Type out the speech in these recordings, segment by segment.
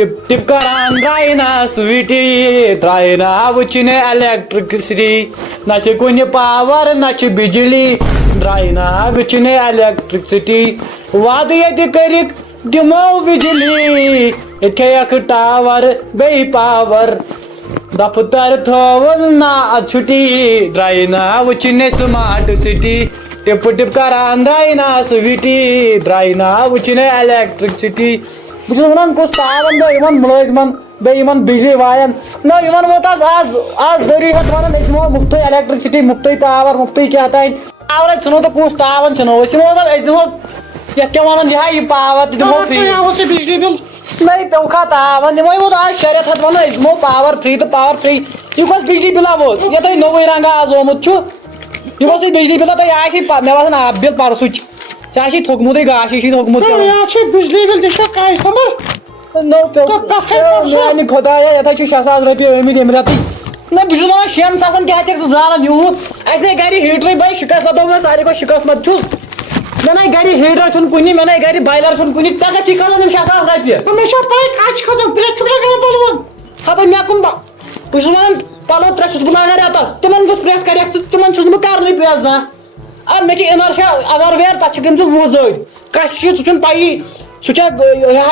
ٹپ ٹپ کران درائنا sweaty درائنا وچنے electricity نہ چھ کُنہِ پاور نہ چھ بجلی درائنا وچنے الیکٹرکسٹی وعدٕ ییٚتہِ کٔرِکھ دِمو بجلی کھیٚیَکھ ٹاور بیٚیہِ پاور دفتر تھوٚوُن نا چھُٹی درائنا وچنے سمارٹ سٹی ٹپ ٹپ کران درائنا سویٹی درائنا وچنے الیکٹرکسٹی بہٕ چھُس وَنان کُس تاون دۄہ یِمن مُلٲزمن بیٚیہِ یِمن بجلی والٮ۪ن نہ یِمن ووت آز ضروٗری وَنان أسۍ دِمو مُفتٕے الیکٹرکسٹی مُفتٕے پاور مُفتٕے کیٛاہ تانۍ پاورے ژھٕنو تہٕ کُس تاون ژھٕنو أسۍ یِمو دَپ أسۍ دِمو یَتھ کیٛاہ وَنان یِہے یہِ پاور تہِ دِمو فرٛی بجلی بل نہیں پیوکھا تاون دِمو یِمو آز 6 رٮ۪تھ وَنان أسۍ دِمو پاور فرٛی تہٕ پاور فرٛی یہِ کۄس بجلی بِلا ووت یہِ تۄہہِ نوٚوُے رنٛگا آز آمُت چھُ یہِ کۄس یہِ بجلی بِلا تۄہہِ آسہِ مےٚ باسان آب بِل پرسُچ ژےٚ آسی تھوٚکمُتٕے گاشے چھی تھوٚکمُت بجلی بل دِژ کمبر میانہِ خۄدایا یَتھ چھِ 6 ساس رۄپیہِ ٲمٕتۍ ییٚمہِ رٮ۪تٕے نہ بہٕ چھُس وَنان 6 ساسن کیٛاہ چھَکھ ژٕ زانان یوٗت اَسہِ نے گرِ ہیٖٹرٕے بَے شِکست مےٚ ساروی کھۄتہٕ شِکست مت چھُس مےٚ نے گرِ ہیٖٹر چھُنہٕ کُنہِ مےٚ نے گرِ بایلر چھُنہٕ کُنہِ ژےٚ کَتہِ چھی کھسان یِم 6 ساس رۄپیہِ مےٚ چھِ پاے کَتہِ چھِ کھسان برٛٮ۪د چھُکھ لگان بلوُن ہَتہٕ مےٚ کُن بہٕ چھُس وَنان پَلو 3 چھُس بہٕ لاگان رٮ۪تس تِمن کُس پرٛٮ۪س کَرٮ۪کھ ژٕ تِمن چھُس نہٕ بہٕ کرنٕے پرٛٮ۪س زانٛہہ مےٚ چھِ اِنرشا اَنرویر تَتھ چھِ گٔمژٕ 20 زٔدۍ کَچھِ چھِ سُہ چھُنہٕ پَیی سُہ چھا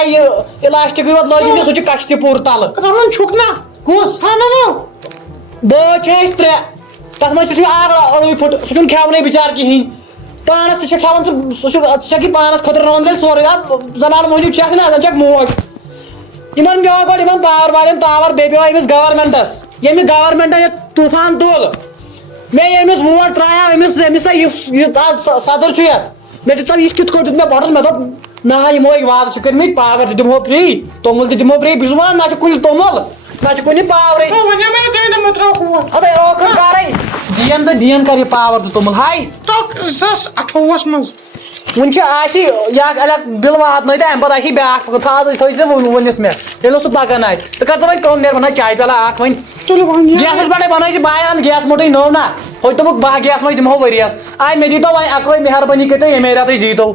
یہِ اِلاسٹِکٕے یوت لٲگِتھ سُہ چھُ کَچھِ تہِ پوٗرٕ تَلہٕ رَمن چھُکھ نا کُس بٲژ بٲژ چھِ اَسہِ 3 تَتھ منٛز چھُ آب 2 پھٕٹ سُہ چھُنہٕ کھٮ۪ونٕے بِچارٕ کِہینۍ پانَس ژٕ چھَکھ کھٮ۪وان سُہ چھَکھ یہِ پانَس خٲطرٕ رَنان تیٚلہِ سورُے زَنان موٚہنیوٗ چھَکھ نا زَن چھَکھ موج یِمن پیٚو گۄڈٕ یِمن پاور والٮ۪ن تاور بیٚیہِ پیٚو أمِس گورمینٹس ییٚمہِ گورمینٹن یہِ طوٗفان تُل مےٚ ییٚمِس ووٹ ترٛایاو أمِس یُس آز صدر چھُ یتھ مےٚ دِژ یہِ کِتھ کٲٹھۍ دیُت مےٚ بٹن مےٚ دوٚپ نہ یِمو وعدٕ چھِ کٔرمٕتۍ پاور تہِ دِمہو فرٛی توٚمُل تہِ دِمہو فرٛی بہٕ چھُس وَنان نہ چھُ کُنہِ توٚمُل نہ چھُ کُنہِ پاورٕے اَدے ٲخٕر کارے دِین تہٕ دِین کر یہِ پاور تہٕ توٚمُل ہاے 2028 منٛز وُنہِ چھِ آسہِ یہِ اکھ بِل واتنٲیِتھ اَمہِ پتہٕ آسہِ بیٛاکھ تھٲے زِ ؤنِتھ مےٚ ییٚلہِ نہٕ سُہ پکان آسہِ ژٕ کر تہٕ وۄنۍ کٲم نیرٕ بنٲے چاے پیالہ اکھ وۄنۍ گیسَس پٮ۪ٹھے بنٲے ژٕ بایان گیس موٚٹٕے نوٚو نا ہُتہِ دوٚپُکھ 12 گیس وۄنۍ دِمہو ؤریَس آے مےٚ دیٖتو وۄنۍ اَکوے مہربٲنی کٔرِتو ییٚمے رٮ۪تٕچ دیٖتو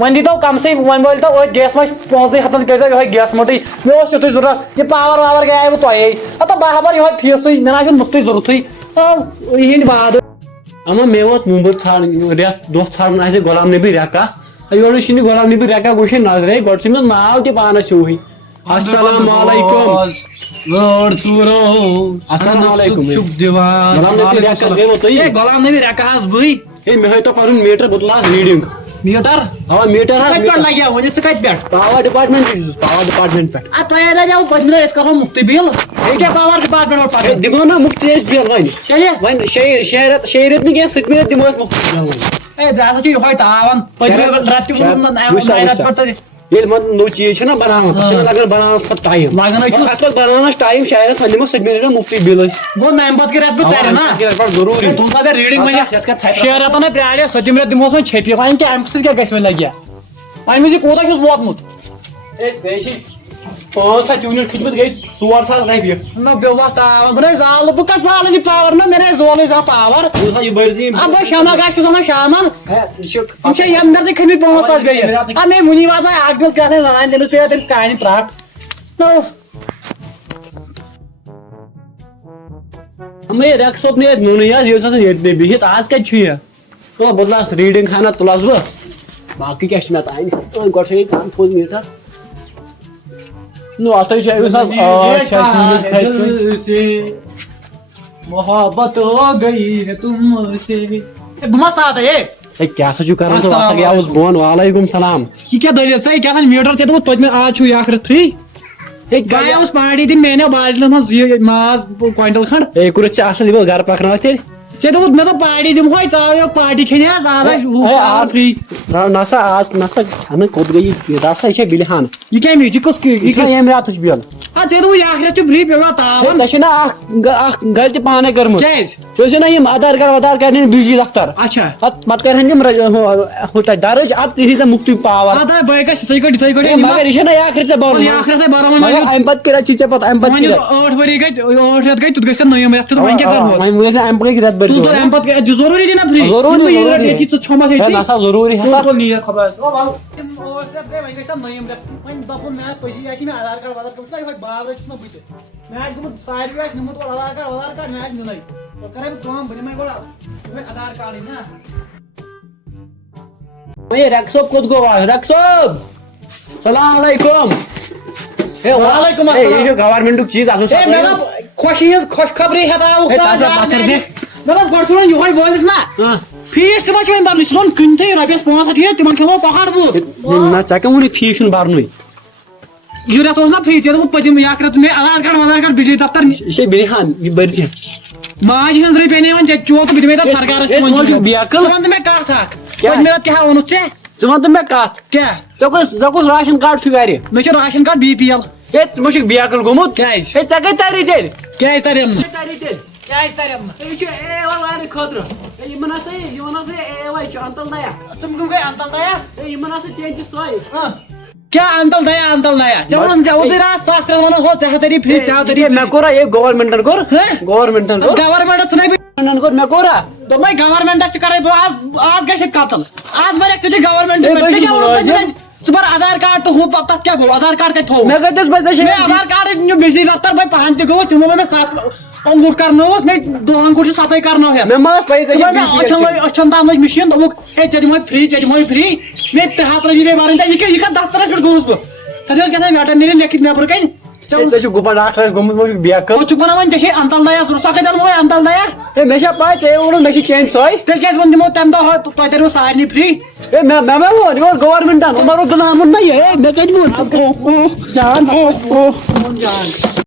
وۄنۍ دیٖتو کَمسٕے وۄنۍ وٲلۍتو أتھۍ گیس منٛز 5 ہَتن کٔرۍتو یِہوے گیس موٚٹٕے مےٚ اوس یِتُے ضوٚرتھ یہِ پاور واور گٔیاوٕ تۄہے ہتہ بہبر یِہوے فیٖسٕے مےٚ نہ چھُنہٕ مُفتٕے ضوٚرتھٕے یِہِنٛدۍ وعدٕ اما مےٚ ووت موٚمبر ژھانڈ رٮ۪تھ دۄہ ژھانڈُن آسہِ غلام نبی ریکا یورٕ چھِنہٕ غلام نبی ریکا وٕچھِنۍ نظرے گۄڈٕ چھُ أمِس ناو تہِ پانس ہیوٗوٕے السلام علیکم السلام علیکم غلام نبی ریکا گٔیوٕ تُہۍ غلام نبی ریکا حظ بٕے ہے مےٚ ہٲیتو پنُن میٖٹر بہٕ تُلہٕ حظ ریٖڈنٛگ میٖٹر اوا میٖٹر حظ کَتہِ پٮ۪ٹھ لگیٛاو وۄنۍ ژٕ کَتہِ پٮ۪ٹھ پاور ڈپارٹمنٹ پاور ڈپارٹمنٹ پٮ۪ٹھ اَدٕ تۄہے دَپیٛاو پٔتمہِ لَٹہِ أسۍ کرہو مُفتٕے بِل یہِ کیٛاہ پاور ڈِپارٹمنٹ پٮ۪ٹھ دِمو نا مُفتٕے أسۍ بِل وۄنۍ تیٚلہِ وۄنۍ 6 رٮ۪تھ نہٕ کینٛہہ سٔتمہِ رٮ۪تھ دِمو أسۍ مُفتٕے بِل وۄنۍ ہے ژٕ ہسا چھُ یِہوے تاون پٔتمہِ رٮ۪تہٕ تہِ رٮ۪تہٕ پٮ۪ٹھ ییٚلہِ مطلب نوٚو چیٖز چھُنہ بناوان تَتھ چھُنہ لگان بناونس پتہٕ ٹایم لگان ہے چھُ اَتھ پتہٕ بناونس ٹایم 6 رٮ۪تھ وۄنۍ دِمو سٔتمہِ رٮ۪تھ مُفتٕے بِل أسۍ گوٚو نَمہِ پتہٕ کہِ رٮ۪تہٕ پٮ۪ٹھ ترِ نا ضروٗری تُل سا ریٖڈنٛگ وۄنۍ 6 رٮ۪تن ہے پرٛارے 7مہِ رٮ۪تہٕ دِمہوس وۄنۍ چھپہِ وۄنۍ کیٛاہ اَمہِ سۭتۍ کیٛاہ گژھِ وۄنۍ لگہِ وۄنۍ وٕچھ یہِ کوٗتاہ چھُس ووتمُت ہے ژےٚ چھِ 5 یوٗنِٹ کھٔتمٕتۍ گٔے 4 ساس رۄپیہِ نہ پیوٚوُکھ تاون بہٕ نے زالہٕ بہٕ کتھ زالان یہِ پاور نہ مےٚ نے زولٕے زانٛہہ پاور یہِ بٔرۍ زِ بہٕ شامہ گژھِ چھُس وَنان شامن یہِ چھُ یِم چھِ ییٚمہِ گرِ کھٔتمٕتۍ 5 ساس بیٚیہِ اَدٕ مےٚ وُنی واتان اکھ بِل کیٛاہ تانۍ زنانہِ تٔمِس پیٚیو تٔمِس کانہِ ترٛٹھ اما یہِ ریٚکہٕ صٲب نے مونُے حظ یہِ اوس آسان ییٚتہِ بِہِتھ آز کَتہِ چھُ یہِ بہٕ تُلس ریٖڈنٛگ ہنا تُلس بہٕ باقٕے کیٛاہ چھُ مےٚ تانۍ گۄڈٕ چھُ یہِ کم تھوٚد میٖٹر نو اتھے چھُ أمِس حظ 8 یوٗنِٹ کھٔتۍ محبت ہو گئی ہے تم سے بہٕ ما ساتھے ہے کیٛاہ سا چھُو کران ژٕ وسا گٔیاوُس بۄن وعلیکُم سلام یہِ کیٛاہ دٔلیٖل ژےٚ کیٛاہ تانۍ میٖٹر ژےٚ دوٚپُتھ پٔتمہِ آز چھُ یہِ اکھ رٮ۪تھ فرٛی ہے گٔیاوُس پارٹی دِنۍ مےٚ انیو بالٹینس منٛز یہِ ماز کوینٹل کھنٛڈ ہے کوٚرُتھ ژےٚ اصٕل یہِ بہٕ گرٕ پکناوَکھ تیٚلہِ ژےٚ دوٚپُتھ مےٚ دوٚپ پارٹی دِمہوے ژٕ آیوکھ پارٹی کھٮ۪نہِ حظ آز آسہِ فرٛی نسا آز نسا ہنہٕ کوٚت گٔے یہِ رٹھ سا یہِ چھےٚ بِلہِ ہن یہِ کَمِچ یہِ کُس یہِ چھےٚ ییٚمہِ رٮ۪تٕچ بِل ژےٚ دوٚپُے اکھ رٮ۪تھ چھُ فرٛی پیٚوان تاوَن تۄہہِ چھِ نا اکھ غلطی پانے کٔرمٕژ کیٛازِ تُہۍ ٲسِو نا یِم آدھار کارڈ نِنۍ بجلی دفتر اچھا پتہٕ کرہن تِم درٕج ادٕ تہِ دِی مُفتٕے پاور اَدٕ بٲے گژھِ یِتھٕے کٲٹھۍ یِتھٕے کٲٹھۍ مگر یہِ چھُنہ اکھ رٮ۪تھ ژےٚ بَرُن اکھ رٮ۪تھٕے بَرو وۄنۍ مگر امہِ پتہٕ کیٛاہ چھِ ژےٚ پتہٕ امہِ پتہٕ وۄنۍ 8 ؤری گٔے 8 رٮ۪تھ گٔے تُتھ گژھِ نٔیِم رٮ۪تھ تہٕ وۄنۍ کیٛاہ کرہوس وۄنۍ گژھِ امہِ پتہٕ رٮ۪تھ تُل تُل بٔرِتھ اَمہِ پتہٕ ضروٗری دِنا فرٛی ضروٗری ییٚتی ژٕ چھوٚمکھ ییٚتی نسا ضروٗری ہسا تُل نیٖر خۄدایَس تِم 8 رٮ۪تھ گٔے وۄنۍ گژھِ نٔیِم رٮ۪تھ وۄنۍ دوٚپُن مےٚ پٔزی آسہِ مےٚ آدھار کارڈ وادھار کارڈ چھُنا یِہوے باورے چھُس نا بہٕ تہِ مےٚ آسہِ گوٚمُت ساروٕے آسہِ نِمُت اورٕ آدھار کارڈ مےٚ آسہِ نِنٕے وۄنۍ کرے بہٕ کٲم بہٕ نِمے گۄڈٕ یِہوے آدھار کارڈٕے نا ریک صٲب کوٚت گوٚو آز ریک صٲب سلام علیکم وعلیکُم یہِ السلام چھُ گورمینٹُک چیٖز آسان ہے مےٚ دوٚپ خوشی ہٕنٛز خوش خبری ہٮ۪تاوُکھ بیٚہہ مےٚ دوٚپ گۄڈٕ ژھٕنُن یِہوے بٲلِتھ نا فیٖس تِمن چھُ وۄنۍ بَرُن ژھٕنُن کٕنتھٕے رۄپیَس 500 تِمن کھٮ۪مو پہاڑ بہٕ نہ ژےٚ کیٛاہ ووٚنُے فیٖس چھُنہٕ بَرنُے یہِ رٮ۪تھ اوس نا فرٛی ژےٚ دوٚپُتھ پٔتِم اکھ رٮ۪تھ مےٚ آدھار کارڈ بجلی دفتر یہِ چھے بیٚیہِ ہن یہِ بٔرۍزِ ماجہِ ہٕنٛز رٕے پیٚنے وۄنۍ ژےٚ چوک تہٕ بہٕ دِمے تَتھ سرکارس ژٕ وَن تہٕ مےٚ کَتھ اکھ پٔتمہِ رٮ۪تہٕ کیٛاہ ووٚنُتھ ژےٚ ژٕ وَن تہٕ مےٚ کَتھ کیٛاہ ژےٚ کُس راشن کارڈ چھُ گرِ مےٚ چھُ راشن کارڈ BPL ہے ژٕ ما چھُکھ بیکٕل گوٚمُت کیٛازِ ہے ژےٚ کَتہِ تَری تیٚلہِ کیٛازِ تریم نہٕ کیٛازِ تَریم نہٕ یہِ چھُ اے والہِ خٲطرٕ یِمن ہسا یِمن ہسا اے واے چھُ انتل نیا تِم کٕم گٔے انتل دیا یِمن ہسا چینج چھِ سۄے کیٛاہ انتل دیا ژےٚ ووٚنُتھ ژےٚ اوترٕ راتھ 1,000 رۄپیہِ ووٚنُتھ ہو ژےٚ تری فرٛی ژےٚ تری مےٚ کوٚرا یہِ گورمینٹن کوٚر گورمینٹن کوٚر گورمینٹس ژھٕنَے بہٕ کوٚر مےٚ کوٚرا دوٚپمے گورمینٹس تہِ کرے بہٕ آز گژھِ قتل آز بَرکھ ژٕ تہِ گورمینٹ ہے بہٕ چھُس مُلٲزِم ژٕ بَر آدھار کارڈ تہٕ ہُہ تَتھ کیٛاہ گوٚو آدھار کارڈ کَتہِ تھوٚو مےٚ کَتٮ۪س پَزِ مےٚ آدھار کارڈ نیوٗ بجلی دفتر بہٕ پانہٕ تہِ گوٚوُس تِمو مےٚ 7 انگوٗٹھ کرنووُس مےٚ 2 انگوٗٹھ چھِ 7 کرنوہس مےٚ ما ٲس پَیی ژےٚ أچھن تام لٔج مِشیٖن دوٚپُکھ ہے ژےٚ دِمہوے فرٛی ژےٚ دِمہوے فرٛی مےٚ 300 رۄپیہِ پیٚیہِ بَرٕنۍ تہٕ یہِ کَتھ دفترس پٮ۪ٹھ گوٚوُس بہٕ تَتہِ اوس کیٛاہ ویٹرنری لیکھِتھ نیبرٕ کَنۍ ژےٚ چھُکھ گُپن ڈاکٹرس گوٚمُت ما چھُکھ بیکٕل ژٕ چھُکھ وَنان وۄنۍ ژےٚ چھے انتل دیا ضروٗرت سۄ کَتہِ اَنہٕ وۄنۍ انتل دیا ہے مےٚ چھا پاے ژےٚ ووٚنُتھ مےٚ چھِ چینج سۄے تیٚلہِ کیٛازِ ووٚن تِمو تَمہِ دۄہ تۄہہِ تَریو سارنٕے فرٛی ہے مےٚ ما ووٚن یہِ اوس گورمینٹن عمر عبداللہ نہ یہِ ہے مےٚ کَتہِ ووٚن جان